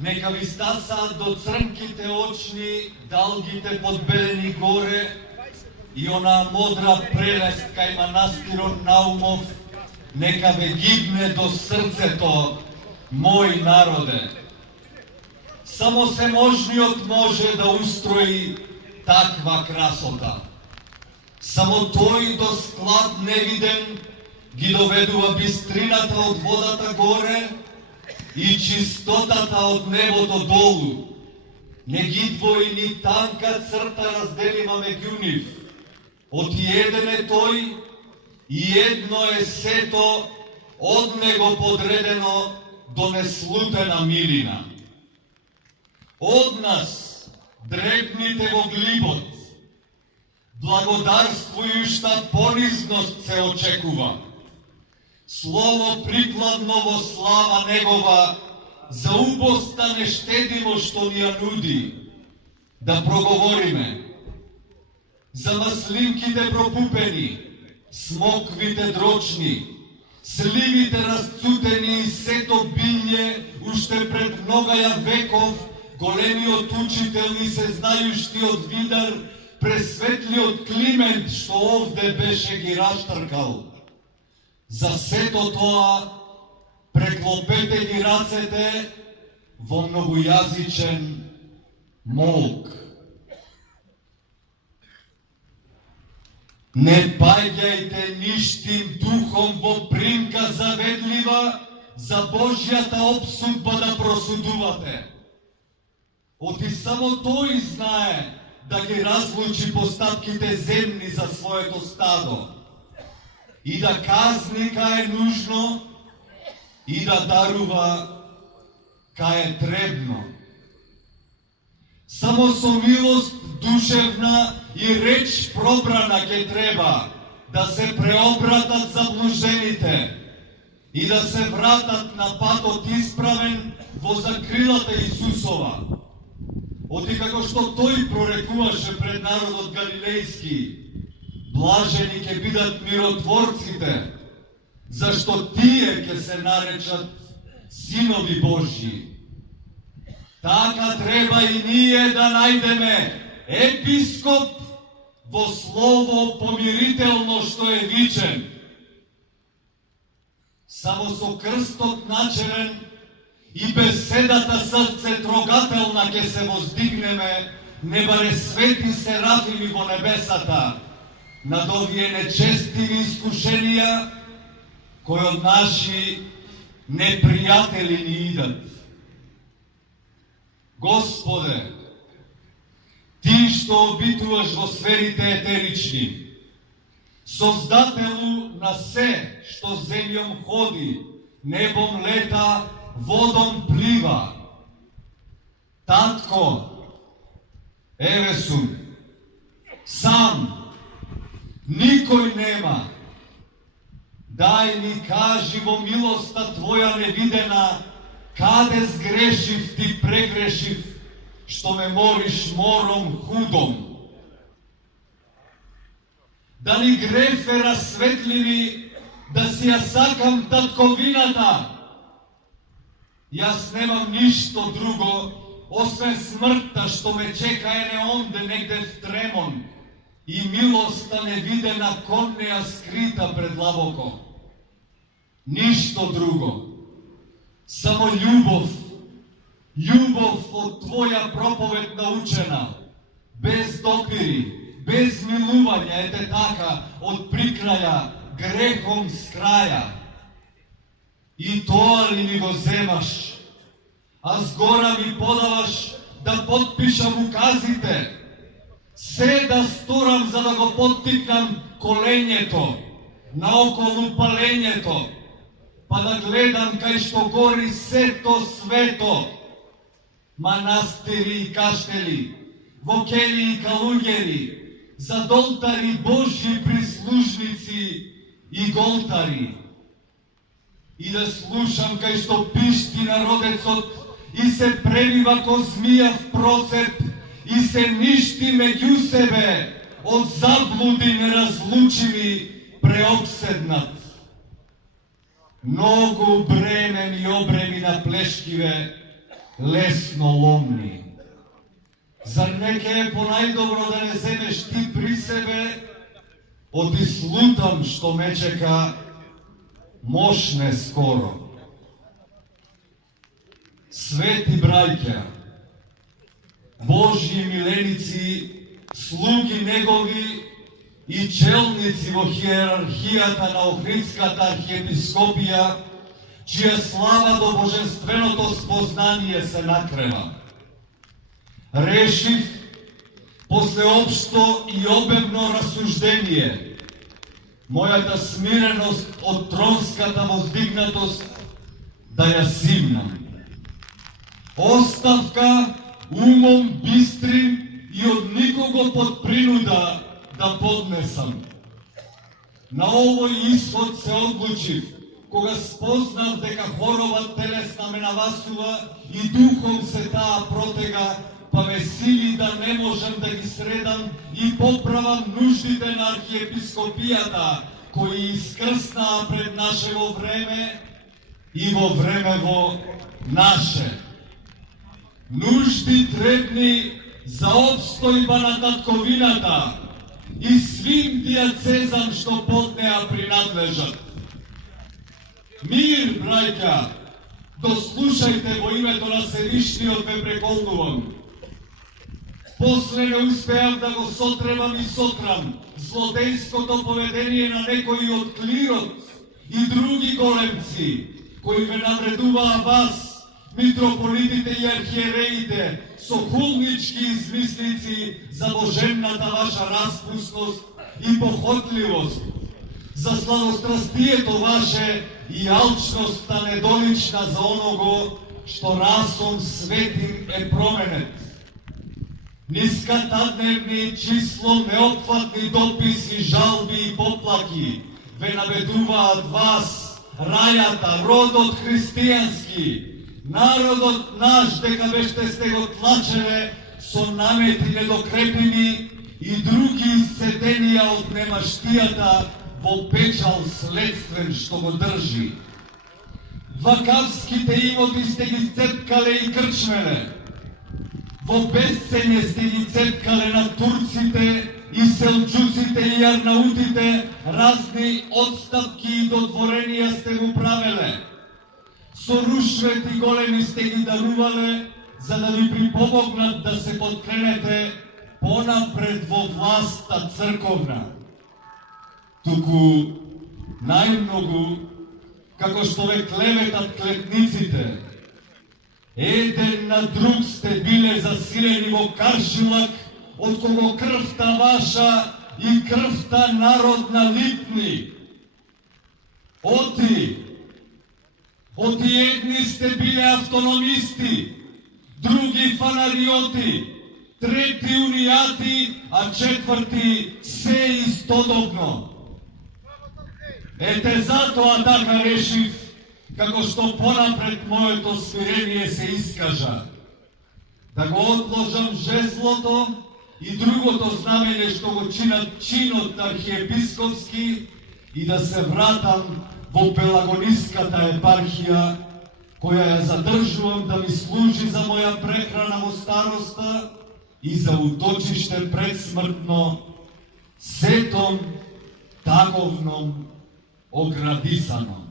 Нека ви стасаат до црнките очни, далгите подбелени горе и онаа модра прелест кај манастирот Наумов, нека ве гибне до срцето, мој народе. Само всеможниот може да устрои таква красота. Само тој до склад невиден ги доведува бистрината од водата горе и чистотата од небото долу. Не ги двои ни танка црта разделива меѓу нив. Оти еден е тој и едно е сето од него подредено до неслутена милина. Од нас, дребните во глибот, благодарствујушта понизност се очекува. Слово прикладно во слава негова, за убоста нештедимо што ни ја нуди, да проговориме. За маслинките пропупени, смоквите дрочни, сливите расцутени и сето биње, уште пред многаја веков, големиот учител и сезнајуштиот Видар, пресветлиот Климент, што овде беше ги раштркал. За сето тоа, преклопете ги рацете во многојазичен молк. Не паѓајте ништим духом во примка заведлива, за Божјата обсудба да просудувате. Оти само тој знае да ги разлучи постапките земни за своето стадо и да казни кај е нужно и да дарува кај е требно. Само со милост душевна и реч пробрана ке треба да се преобратат заблужените и да се вратат на патот исправен во закрилата Исусова. Оти како што тој прорекуваше пред народот галилејски, блажени ќе бидат миротворците, зашто тие ќе се наречат синови Божји. Така треба и ние да најдеме епископ во слово помирително што е вичен. Само со крстот начерен и беседата срце трогателна ќе се воздигнеме, не баре свети серафими во небесата, над овие нечестиви искушенија, кои од наши непријатели ни идат. Господе, Ти што обитуваш во сферите етерични, Создателу на се што земјом ходи, небом лета, водом плива. Татко, еве сум, сам, никој нема. Дај ми кажи во милоста Твоја невидена, каде сгрешив Ти прегрешив, што ме мориш мором худом. Да ни грефе расветливи, да си ја сакам татковината. Јас немам ништо друго, освен смртта што ме чека ене онде негде в Тремон и милоста невидена кон неа скрита пред лабоко. Ништо друго, само љубов, љубов од Твоја проповед научена, без допири, без милување, ете така, од прикраја, грехом с краја. И тоа ли ми го земаш, а згора ми подаваш да подпишам указите, се да сторам за да го поттикнам коленјето, наоколу палењето, па да гледам кај што гори сето свето, манастири и каштели, вокели и калуѓери, задолтари Божји прислужници и голтари. И да слушам кај што пишти народецот и се превива ко змија в процеп и се ништи меѓу себе од заблуди неразлучими преобседнат. Многу бремен и обреми на плешкиве лесноломни. Зар не ке е понајдобро да не земеш ти при себе, оти слутам што ме чека, мошне скоро. Свети браќа, Божји миленици, слуги негови и челници во хиерархијата на Охридската архиепископија, чија слава до божественото спознание се накрева. Решив, после општо и обемно расуждение, мојата смиреност од тронската воздигнатост да ја симнам. Оставка, умом бистрим и од никого под принуда да поднесам. На овој исход се одлучив, кога спознав дека хорова телесна ме навасува и духом се таа протега, па ме сили да не можам да ги средам и поправам нуждите на архиепископијата, кои искрснаа пред нашево време и во времево наше. Нужди требни за обстојба на татковината и свим дијацезам што под неа принадлежат. Мир, браќа, дослушајте во името на Севишниот ве преколнувам. После не успеав да го сотребам и сотрам злодејското поведение на некои од клирот и други големци, кои ве навредуваа вас, митрополитите и архиереите, со хулнички измислици за божемната ваша распусност и похотливост, за сладострастието ваше и алчноста недолична за оного што расом светим е променет. Нискатадневни, числом неопфатни дописи, жалби и поплаки ве наведуваат вас, рајата, родот христијански, народот наш, дека беште сте го тлачеле со намети недокрепени и други исцеденија од немаштијата во печал следствен што го држи. Вакавските имоти сте ги сцепкале и крчмеле. Во бесцење сте ги цепкале на турците и селџуците и арнаутите, разни отстапки и додворенија сте го правеле. Со рушвети големи сте ги дарувале, за да ви припомогнат да се подкренете понапред во власта црковна. Туку најмногу, како што ве клеветат клетниците, еден на друг сте биле засилени во каршилак, од кого крвта ваша и крвта народна липни. Оти едни сте биле автономисти, други фанариоти, трети унијати, а четврти се истодобно. Ете затоа така решив, како што понапред моето смирение се искажа, да го отложам жезлото и другото знамење што го чинот архиепископски и да се вратам во Пелагониската епархија, која ја задржувам да ми служи за моја прехрана во староста и за уточиште предсмртно, сетом таковном оградисано.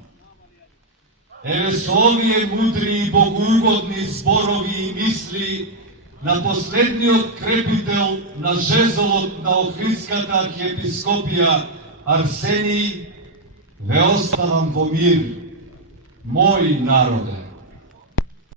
Еве со овие мудри и богоугодни зборови и мисли на последниот крепител на жезлот на Охридската архиепископија Арсений, ве оставам во мир, мој народе.